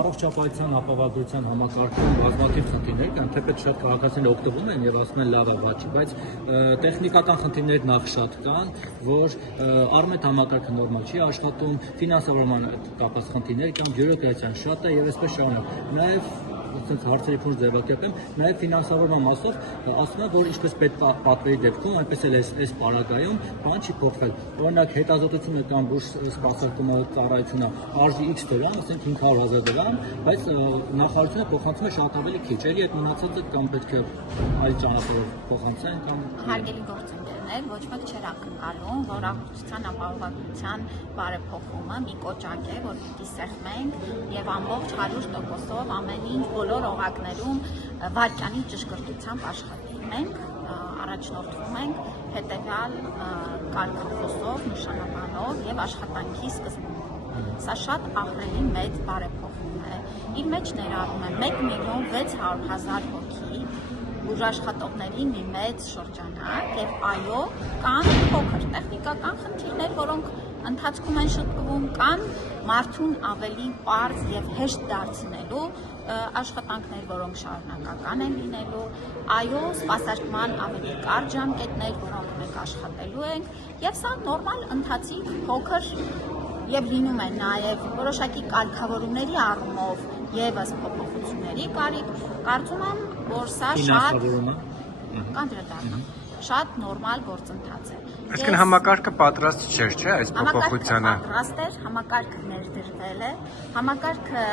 առողջապահության ապահովագրության համակարգում բազմաթիվ խնդիրներ կան, թեպետ շատ քաղաքացիներ օգտվում են եւ ասում են լավ է, բաճի, բայց տեխնիկական խնդիրներ նախ շատ կան, որ առմետ համակարգը նորմալ չի աշխատում, ֆինանսավորման կապված խնդիրներ կան, բյուրոկրատիան շատ է եւ այսպես շարունակ։ Նաեւ այսպես հարցերի փորձ ձևակերպեմ, նաև ֆինանսավորման մասով ասում են, որ ինչպես պետպատվերի դեպքում, այնպես էլ այս պարագայում բան չի փոխվել։ Օրինակ հետազոտությունը կամ բուժ սպասարկումը ծառայությունը արժի X դրամ, ասենք 500,000 դրամ, բայց նախարարությունը փոխանցում է շատ ավելի քիչ։ Էլի այդ մնացածը կամ պետք է այլ ճանապարհով փոխանցեն կամ հարգելի գործընկերներ, ոչ մեկ չէր ակնկալում, որ առողջության ապահովագրության բարեփոխումը մի կոճակ է, որ պիտի սեղմենք եւ ամբողջ 100%-ով ամեն ինչ բոլոր օղակներում վարկյանի ճշգրտությամբ աշխատի։ Մենք առաջնորդվում ենք հետեւյալ կարգախոսով, նշանաբանով եւ աշխատանքի սկզբունքով։ Սա շատ ահռելի մեծ բարեփոխում է։ Իր մեջ ներառում է 1,600,000 հոգի բուժաշխատողների մի մեծ շրջանակ եւ այո, կան փոքր տեխնիկական խնդիրներ, որոնք ընթացքում են շտկվում, կան մարդուն ավելի պարզ եւ հեշտ դարձնելու աշխատանքներ, որոնք շարունակական են լինելու, այո, սպասարկման ավելի կարճ ժամկետներ, որոնք մենք աշխատելու ենք, եւ սա նորմալ ընթացիկ փոքր եւ լինում է նաեւ որոշակի կարգավորումների առումով եւս փոփոխությունների կարիք, կարծում եմ, որ սա շատ նորմալ գործընթաց է։ Այսինքն համակարգը պատրաստ չէր, չէ՞, այս փոփոխությանը։ Պատրաստ էր, համակարգը ներդրվել է, համակարգը,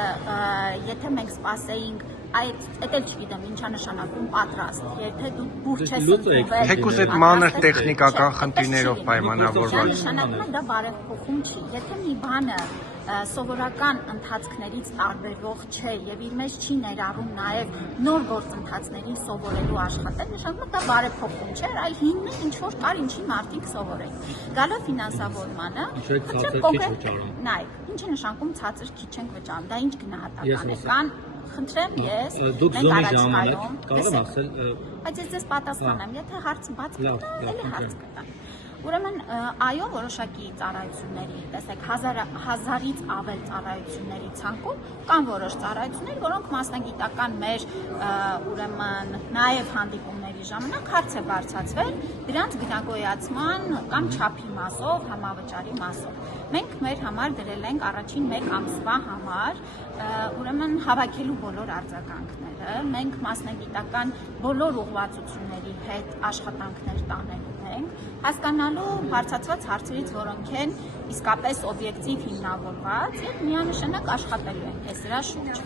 եթե մենք սպասեինք, այդ էլ չգիտեմ ինչա նշանակում պատրաստ, եթե դու բուր չես ընդունվել։ Թեկուզ այդ մանր տեխնիկական խնդիրներով պայմանավորված։ Նշանակում է դա բարեփոխում չի։ Եթե մի բանը սովորական ընթացքներից տարբերվող չէ եւ իր մեջ չի ներառում նաեւ նոր գործընթացների սովորելու աշխատել, նշանակում է դա բարեփոխում չէ, այլ հիմն ինչ որ կար, ինչին մարդիկ սովորեն։ Գալով ֆինանսավորմանը, նայեք, ինչ է նշանակում ցածր քիչ ենք վճարում, դա ինչ գնահատական է, կան խնդրեմ ես, մենք առաջկայում, կարող եմ ասել, բայց ես ձեզ պատասխանեմ, եթե հարց բաց կտա, էլի հարց կտա։ Ուրեմն այո, որոշակի ծառայությունների, տեսեք, 1000-ից ավել ծառայությունների ցանկում կան որոշ ծառայություններ, որոնք մասնագիտական մեր ուրեմն նաև հանդիպումների ժամանակ հարց է բարձրացվել դրանց գնագոյացման կամ չափի մասով, համավճարի մասով։ Մենք մեր համար դրել ենք առաջին 1 ամսվա համար ուրեմն հավաքելու բոլոր արձագանքները, մենք մասնագիտական բոլոր ուղղվածությունների հետ աշխատանքներ տանելու ենք, հասկանալու հարցածված հարցերից, որոնք են իսկապես օբյեկտիվ հիմնավորված եւ միանշանակ աշխատելու ենք այս դրա շուրջ։